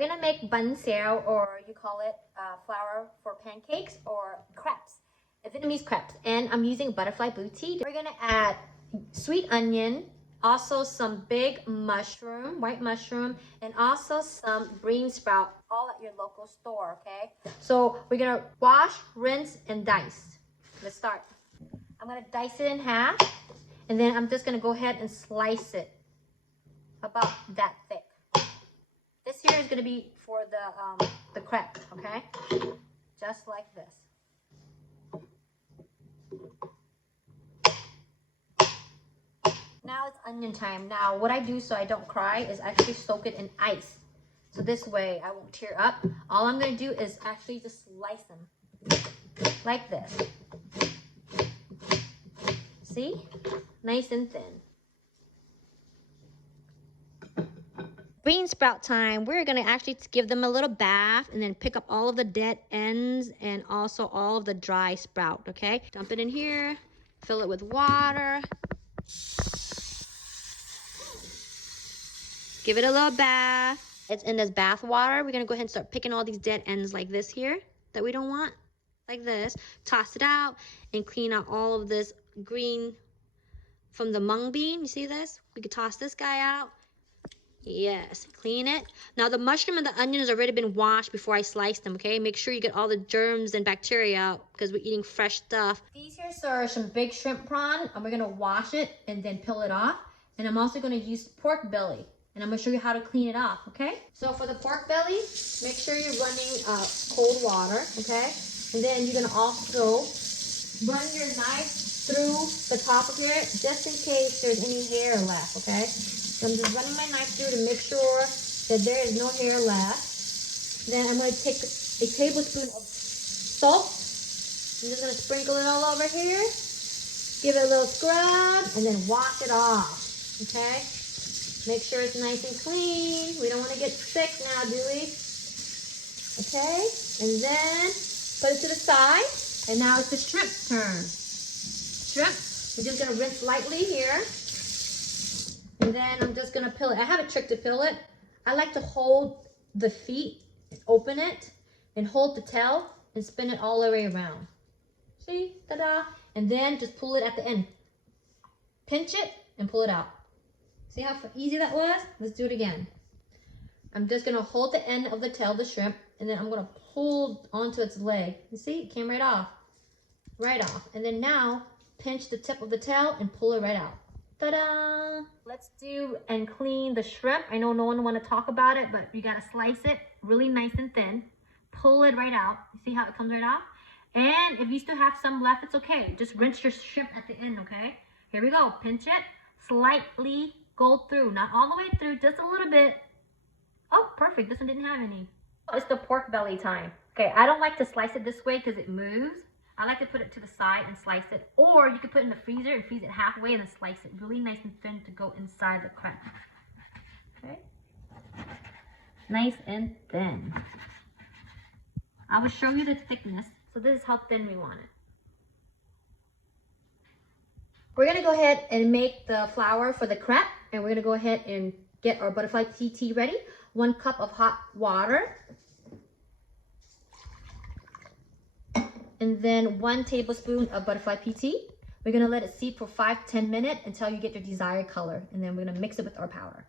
We're gonna make Banh Xeo, or you call it flour for pancakes or crepes, Vietnamese crepes. And I'm using butterfly booty. We're gonna add sweet onion, also some big mushroom, white mushroom, and also some green sprout, all at your local store, okay? So we're gonna wash, rinse, and dice. Let's start. I'm gonna dice it in half, and then I'm just gonna go ahead and slice it about that thick. This here is gonna be for the crepe, okay? Just like this. Now it's onion time. Now what I do so I don't cry is actually soak it in ice. So this way I won't tear up. All I'm gonna do is actually just slice them like this. See? Nice and thin. Green sprout time. We're gonna actually give them a little bath and then pick up all of the dead ends and also all of the dry sprout, okay? Dump it in here, fill it with water. Give it a little bath. It's in this bath water. We're gonna go ahead and start picking all these dead ends like this here that we don't want, like this. Toss it out and clean out all of this green from the mung bean. You see this? We could toss this guy out. Yes, clean it. Now the mushroom and the onion has already been washed before I sliced them, okay? Make sure you get all the germs and bacteria out because we're eating fresh stuff. These here are some big shrimp prawn, and we're gonna wash it and then peel it off. And I'm also gonna use pork belly, and I'm gonna show you how to clean it off, okay? So for the pork belly, make sure you're running cold water, okay? And then you're gonna also run your knife through the top of here just in case there's any hair left, okay? So I'm just running my knife through to make sure that there is no hair left. Then I'm going to take a tablespoon of salt. I'm just going to sprinkle it all over here. Give it a little scrub and then wash it off, okay? Make sure it's nice and clean. We don't want to get sick now, do we? Okay, and then put it to the side. And now it's the shrimp turn. Shrimp, we're just going to rinse lightly here. And then I'm just gonna peel it. I have a trick to peel it. I like to hold the feet, open it, and hold the tail and spin it all the way around. See, ta-da. And then just pull it at the end. Pinch it and pull it out. See how easy that was? Let's do it again. I'm just gonna hold the end of the tail of the shrimp, and then I'm gonna pull onto its leg. You see, it came right off. Right off. And then now, pinch the tip of the tail and pull it right out. Ta-da! Let's do and clean the shrimp. I know no one want to talk about it, but you gotta slice it really nice and thin. Pull it right out. You see how it comes right off? And if you still have some left, it's okay. Just rinse your shrimp at the end, okay? Here we go. Pinch it. Slightly go through. Not all the way through, just a little bit. Oh, perfect. This one didn't have any. It's the pork belly time. Okay, I don't like to slice it this way because it moves. I like to put it to the side and slice it, or you could put it in the freezer and freeze it halfway and then slice it really nice and thin to go inside the crepe. Okay, nice and thin. I will show you the thickness. So this is how thin we want it. We're gonna go ahead and make the flour for the crepe, and we're gonna go ahead and get our butterfly tea ready. 1 cup of hot water. And then 1 tablespoon of butterfly PT. We're gonna let it steep for 5 to 10 minutes until you get your desired color. And then we're gonna mix it with our powder.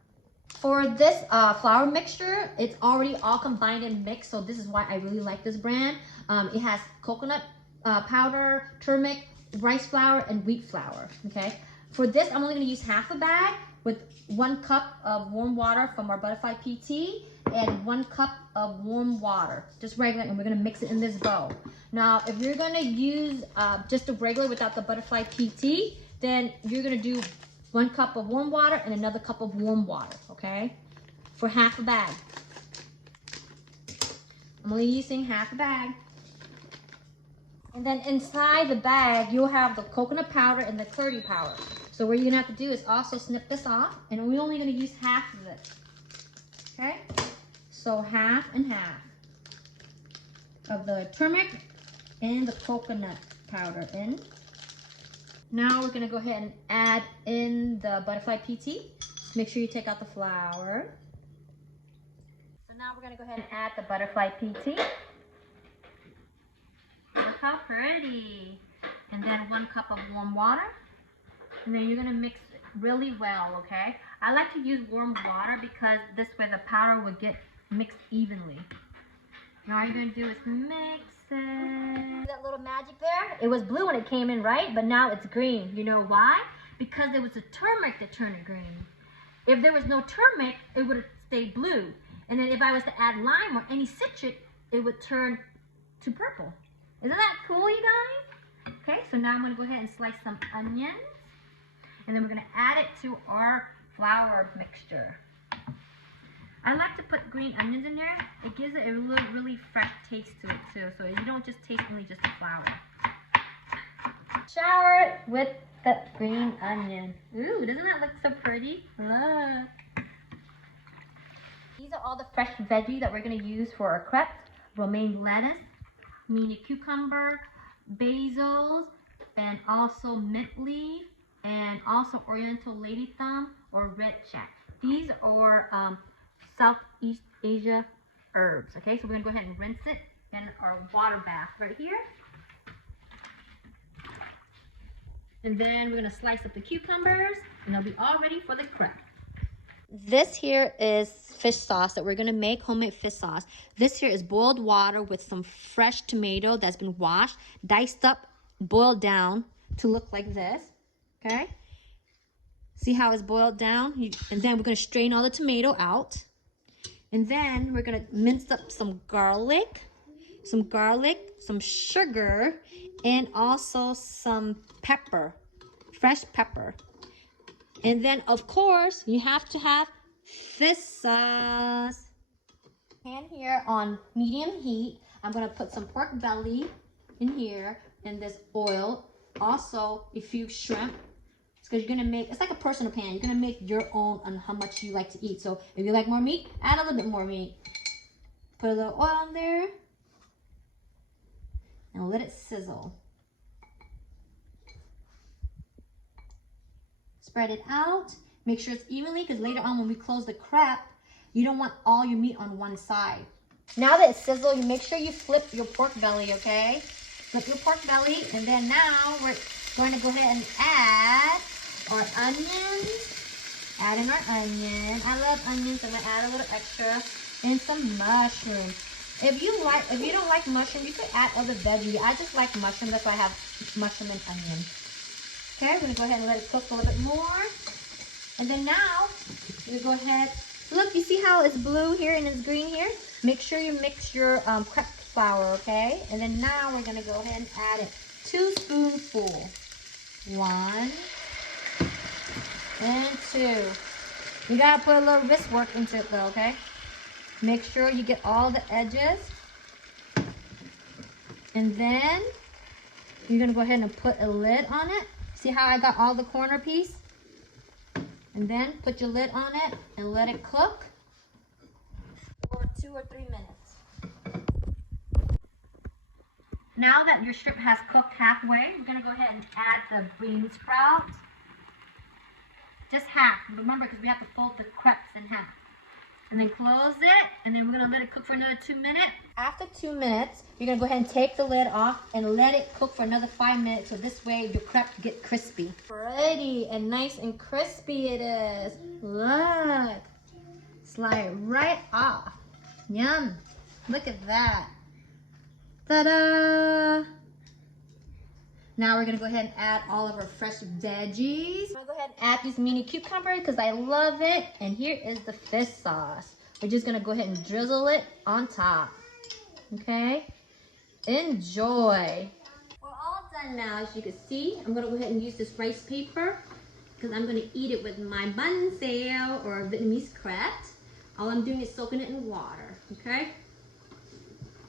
For this flour mixture, it's already all combined and mixed. So this is why I really like this brand. It has coconut powder, turmeric, rice flour, and wheat flour, okay? For this, I'm only gonna use half a bag with 1 cup of warm water from our butterfly PT and 1 cup of warm water, just regular, and we're gonna mix it in this bowl. Now, if you're gonna use just a regular without the butterfly PT, then you're gonna do 1 cup of warm water and another cup of warm water, okay? For half a bag. I'm only using half a bag. And then inside the bag, you'll have the coconut powder and the curry powder. So what you're gonna have to do is also snip this off, and we're only gonna use half of it, okay? So half and half of the turmeric and the coconut powder in. Now we're gonna go ahead and add in the butterfly PT. Make sure you take out the flour. So now We're gonna go ahead and add the butterfly PT. Look how pretty. And then 1 cup of warm water. And then you're gonna mix it really well, okay? I like to use warm water because this way the powder will get mixed evenly. Now all you're gonna do is mix it. That little magic there? It was blue when it came in, right? But now it's green. You know why? Because there was a turmeric that turned it green. If there was no turmeric, it would have stayed blue. And then if I was to add lime or any citric, it would turn to purple. Isn't that cool, you guys? Okay, so now I'm gonna go ahead and slice some onions. And then we're gonna add it to our flour mixture. I like to put green onions in there. It gives it a really fresh taste to it too. So you don't just taste only just the flour. Shower it with the green onion. Ooh, doesn't that look so pretty? Look. These are all the fresh veggies that we're gonna use for our crepes. Romaine lettuce, mini cucumber, basils, and also mint leaf, and also oriental lady thumb or red jack. These are Southeast Asia herbs. Okay, so we're gonna go ahead and rinse it in our water bath right here. And then we're gonna slice up the cucumbers and they'll be all ready for the crepe. This here is fish sauce that we're gonna make, homemade fish sauce. This here is boiled water with some fresh tomato that's been washed, diced up, boiled down to look like this, okay? See how it's boiled down? And then we're gonna strain all the tomato out. And then we're gonna mince up some garlic, some sugar, and also some pepper, fresh pepper. And then of course, you have to have fish sauce. Pan here on medium heat. I'm gonna put some pork belly in here and this oil. Also a few shrimp. Because you're gonna make, it's like a personal pan. You're gonna make your own on how much you like to eat. So if you like more meat, add a little bit more meat. Put a little oil in there and let it sizzle. Spread it out. Make sure it's evenly because later on when we close the crepe, you don't want all your meat on one side. Now that it's sizzled, you make sure you flip your pork belly, okay? Flip your pork belly, and then now we're going to go ahead and add our onions. Add in our onion. I love onions, I'm gonna add a little extra. And some mushrooms. If you don't like mushroom, you could add other veggies. I just like mushroom, that's why I have mushroom and onion. Okay, we're gonna go ahead and let it cook a little bit more. And then now, we go ahead, look, you see how it's blue here and it's green here? Make sure you mix your crepe flour, okay? And then now we're gonna go ahead and add it 2 spoonfuls. 1 and 2. You gotta put a little wrist work into it though, okay? Make sure you get all the edges. And then you're gonna go ahead and put a lid on it. See how I got all the corner piece? And then put your lid on it and let it cook for 2 or 3 minutes. Now that your shrimp has cooked halfway, we're gonna go ahead and add the bean sprouts. Just half, remember, because we have to fold the crepes in half. And then close it, and then we're gonna let it cook for another 2 minutes. After 2 minutes, you're gonna go ahead and take the lid off and let it cook for another 5 minutes, so this way your crepe get crispy. Pretty and nice and crispy it is. Look, slide right off. Yum, look at that. Ta-da! Now we're gonna go ahead and add all of our fresh veggies. I'm gonna go ahead and add these mini cucumbers because I love it. And here is the fish sauce. We're just gonna go ahead and drizzle it on top. Okay? Enjoy. We're all done now, as you can see. I'm gonna go ahead and use this rice paper because I'm gonna eat it with my Banh Xeo or Vietnamese Crepes. All I'm doing is soaking it in water, okay?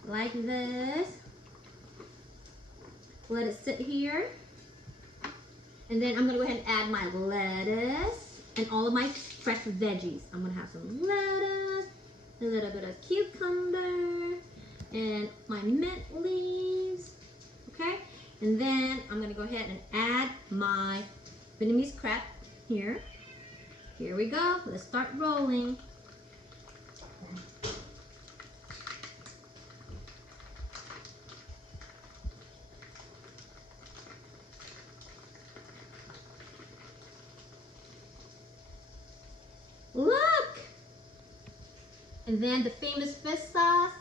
Like this. Let it sit here. And then I'm gonna go ahead and add my lettuce and all of my fresh veggies. I'm gonna have some lettuce, a little bit of cucumber, and my mint leaves, okay? And then I'm gonna go ahead and add my Vietnamese crepe here. Here we go, let's start rolling. And then the famous fish sauce.